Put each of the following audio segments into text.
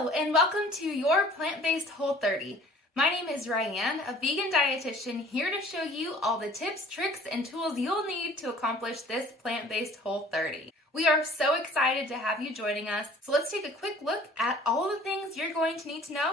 Hello, and welcome to your Plant-Based Whole30. My name is Ryan, a vegan dietitian here to show you all the tips, tricks, and tools you'll need to accomplish this Plant-Based Whole30. We are so excited to have you joining us, so let's take a quick look at all the things you're going to need to know.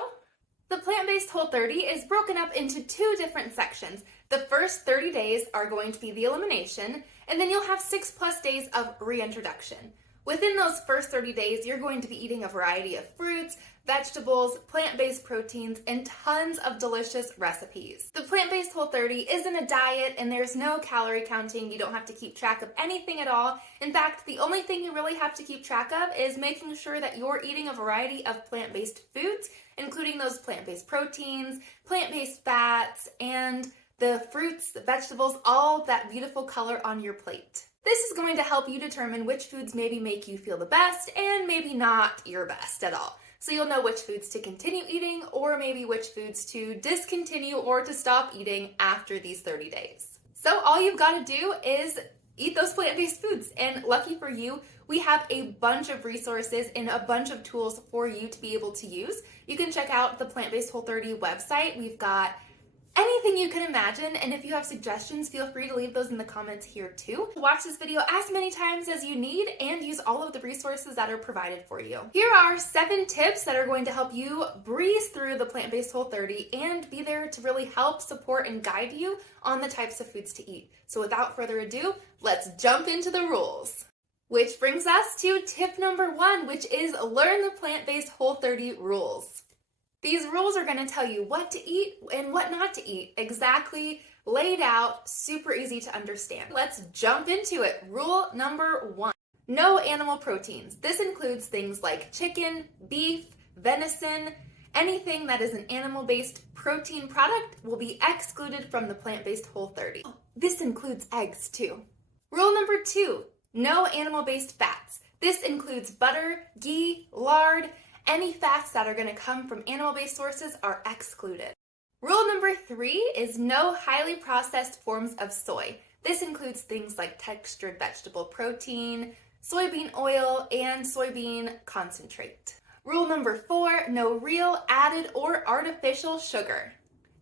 The Plant-Based Whole30 is broken up into two different sections. The first 30 days are going to be the elimination, and then you'll have 6+ days of reintroduction. Within those first 30 days, you're going to be eating a variety of fruits, vegetables, plant-based proteins, and tons of delicious recipes. The Plant-Based Whole30 isn't a diet, and there's no calorie counting. You don't have to keep track of anything at all. In fact, the only thing you really have to keep track of is making sure that you're eating a variety of plant-based foods, including those plant-based proteins, plant-based fats, and the fruits, the vegetables, all that beautiful color on your plate. This is going to help you determine which foods maybe make you feel the best and maybe not your best at all. So you'll know which foods to continue eating or maybe which foods to discontinue or to stop eating after these 30 days. So all you've got to do is eat those plant-based foods. And lucky for you, we have a bunch of resources and a bunch of tools for you to be able to use. You can check out the Plant-Based Whole30 website. We've got anything you can imagine, and if you have suggestions, feel free to leave those in the comments here too. Watch this video as many times as you need and use all of the resources that are provided for you. Here are 7 tips that are going to help you breeze through the Plant-Based Whole30 and be there to really help, support, and guide you on the types of foods to eat. So without further ado, let's jump into the rules. Which brings us to tip number 1, which is learn the Plant-Based Whole30 rules. These rules are going to tell you what to eat and what not to eat, exactly laid out, super easy to understand. Let's jump into it. Rule number 1, no animal proteins. This includes things like chicken, beef, venison, anything that is an animal-based protein product will be excluded from the Plant-Based Whole30. This includes eggs too. Rule number 2, no animal-based fats. This includes butter, ghee, lard. Any fats that are going to come from animal-based sources are excluded. Rule number 3 is no highly processed forms of soy. This includes things like textured vegetable protein, soybean oil, and soybean concentrate. Rule number 4, no real added or artificial sugar.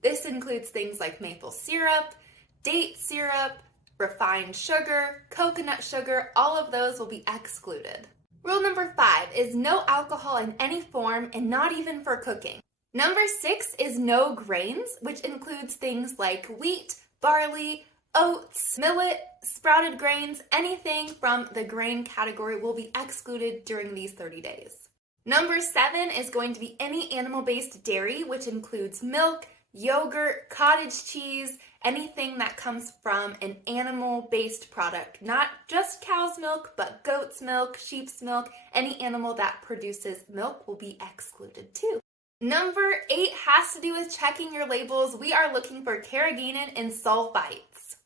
This includes things like maple syrup, date syrup, refined sugar, coconut sugar. All of those will be excluded. Rule number 5 is no alcohol in any form and not even for cooking. Number 6 is no grains, which includes things like wheat, barley, oats, millet, sprouted grains. Anything from the grain category will be excluded during these 30 days. Number 7 is going to be any animal-based dairy, which includes milk, yogurt, cottage cheese, anything that comes from an animal-based product. Not just cow's milk, but goat's milk, sheep's milk, any animal that produces milk will be excluded too. Number 8 has to do with checking your labels. We are looking for carrageenan and sulfites.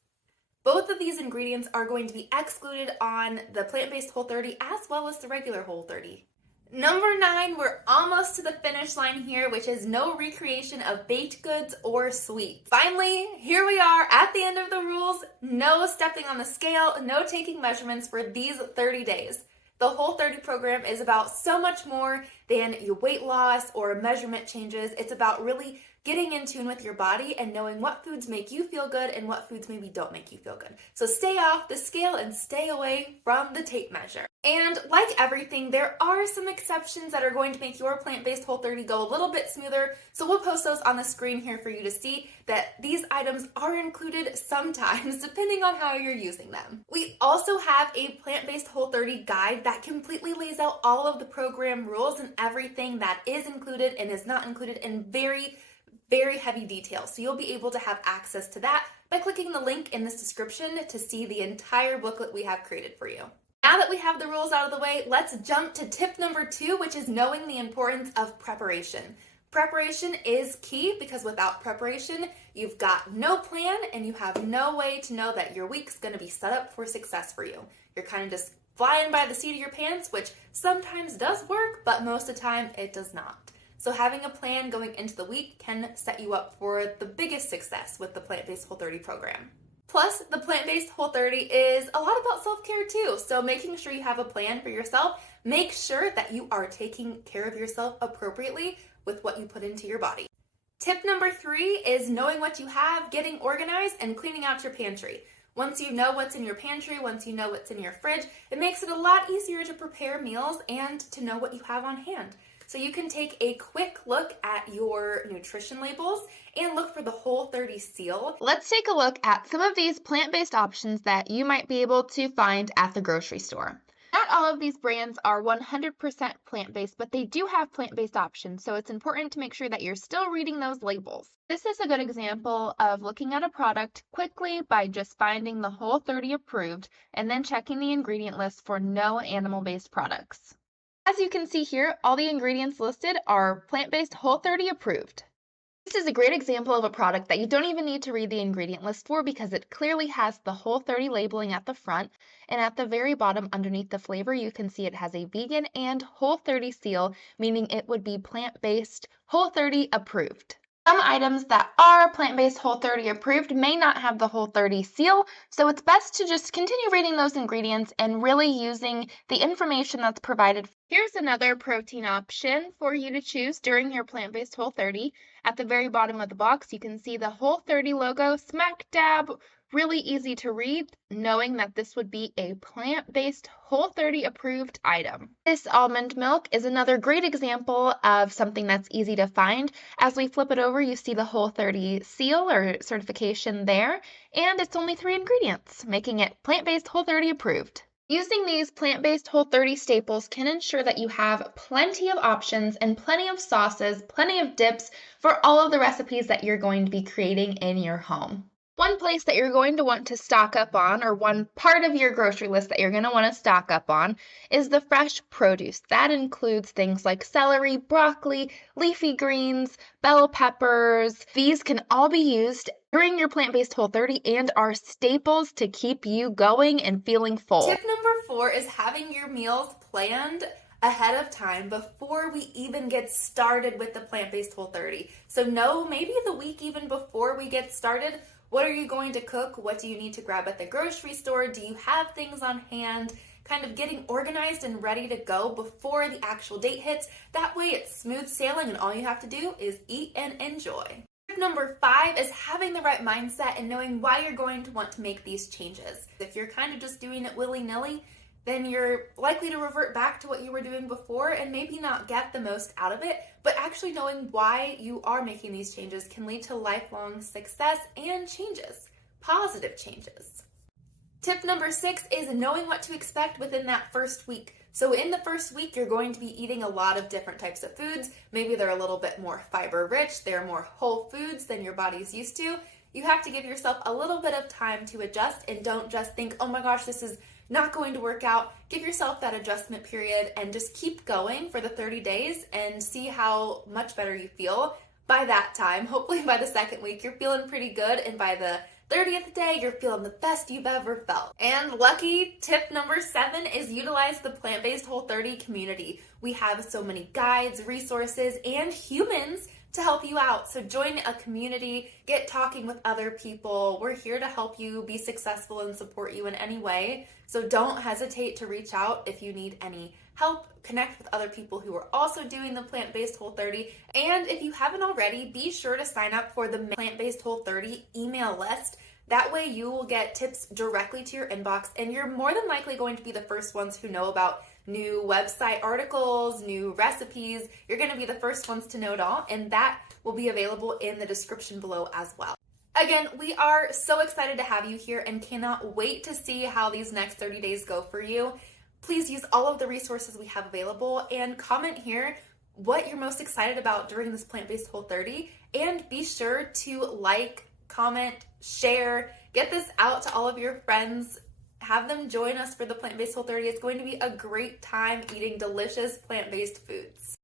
Both of these ingredients are going to be excluded on the Plant-Based Whole30 as well as the regular Whole30. Number 9, we're almost to the finish line here, which is no recreation of baked goods or sweets. Finally, here we are at the end of the rules. No stepping on the scale, no taking measurements for these 30 days. The Whole30 program is about so much more than your weight loss or measurement changes. It's about really getting in tune with your body and knowing what foods make you feel good and what foods maybe don't make you feel good. So stay off the scale and stay away from the tape measure. And like everything, there are some exceptions that are going to make your Plant-Based Whole30 go a little bit smoother. So we'll post those on the screen here for you to see that these items are included sometimes, depending on how you're using them. We also have a Plant-Based Whole30 guide that completely lays out all of the program rules and everything that is included and is not included in very heavy detail. So you'll be able to have access to that by clicking the link in this description to see the entire booklet we have created for you. Now that we have the rules out of the way, let's jump to tip number 2, which is knowing the importance of preparation. Preparation is key because without preparation, you've got no plan and you have no way to know that your week's going to be set up for success for you. You're kind of just flying by the seat of your pants, which sometimes does work, but most of the time it does not. So having a plan going into the week can set you up for the biggest success with the Plant-Based Whole30 program. Plus, the Plant-Based Whole30 is a lot about self-care too, so making sure you have a plan for yourself, make sure that you are taking care of yourself appropriately with what you put into your body. Tip number 3 is knowing what you have, getting organized, and cleaning out your pantry. Once you know what's in your pantry, once you know what's in your fridge, it makes it a lot easier to prepare meals and to know what you have on hand. So you can take a quick look at your nutrition labels and look for the Whole30 seal. Let's take a look at some of these plant-based options that you might be able to find at the grocery store. Not all of these brands are 100% plant-based, but they do have plant-based options, so it's important to make sure that you're still reading those labels. This is a good example of looking at a product quickly by just finding the Whole30 approved and then checking the ingredient list for no animal-based products. As you can see here, all the ingredients listed are plant-based Whole30 approved. This is a great example of a product that you don't even need to read the ingredient list for because it clearly has the Whole30 labeling at the front, and at the very bottom underneath the flavor you can see it has a vegan and Whole30 seal, meaning it would be plant-based Whole30 approved. Some items that are plant-based Whole30 approved may not have the Whole30 seal, so it's best to just continue reading those ingredients and really using the information that's provided. Here's another protein option for you to choose during your plant-based Whole30. At the very bottom of the box, you can see the Whole30 logo smack dab. Really easy to read, knowing that this would be a plant-based Whole30 approved item. This almond milk is another great example of something that's easy to find. As we flip it over, you see the Whole30 seal or certification there, and it's only 3 ingredients, making it plant-based Whole30 approved. Using these plant-based Whole30 staples can ensure that you have plenty of options and plenty of sauces, plenty of dips for all of the recipes that you're going to be creating in your home. One place that you're going to want to stock up on, or one part of your grocery list that you're going to want to stock up on, is the fresh produce. That includes things like celery, broccoli, leafy greens, bell peppers. These can all be used during your plant-based Whole30 and are staples to keep you going and feeling full. Tip number 4 is having your meals planned ahead of time before we even get started with the plant-based Whole30. So know maybe the week even before we get started, what are you going to cook? What do you need to grab at the grocery store? Do you have things on hand? Kind of getting organized and ready to go before the actual date hits. That way it's smooth sailing and all you have to do is eat and enjoy. Tip number 5 is having the right mindset and knowing why you're going to want to make these changes. If you're kind of just doing it willy-nilly, then you're likely to revert back to what you were doing before and maybe not get the most out of it, but actually knowing why you are making these changes can lead to lifelong success and changes, positive changes. Tip number 6 is knowing what to expect within that first week. So in the first week, you're going to be eating a lot of different types of foods. Maybe they're a little bit more fiber rich, they're more whole foods than your body's used to. You have to give yourself a little bit of time to adjust and don't just think, oh my gosh, this is not going to work out. Give yourself that adjustment period and just keep going for the 30 days and see how much better you feel by that time. Hopefully by the second week, you're feeling pretty good, and by the 30th day, you're feeling the best you've ever felt. And lucky tip number 7 is utilize the Plant-Based Whole30 community. We have so many guides, resources, and humans to help you out. So join a community, get talking with other people. We're here to help you be successful and support you in any way. So don't hesitate to reach out if you need any help. Connect with other people who are also doing the Plant-Based Whole30. And if you haven't already, be sure to sign up for the Plant-Based Whole30 email list. That way you will get tips directly to your inbox, and you're more than likely going to be the first ones who know about new website articles, new recipes. You're going to be the first ones to know it all, and that will be available in the description below as well. Again, we are so excited to have you here and cannot wait to see how these next 30 days go for you. Please use all of the resources we have available and comment here what you're most excited about during this Plant-Based Whole30, and be sure to like, comment, share, get this out to all of your friends. Have them join us for the Plant-Based Whole30. It's going to be a great time eating delicious plant-based foods.